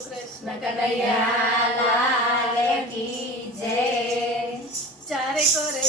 કૃષ્ણ કનૈયા લાલ કી જય. ચારે કોરે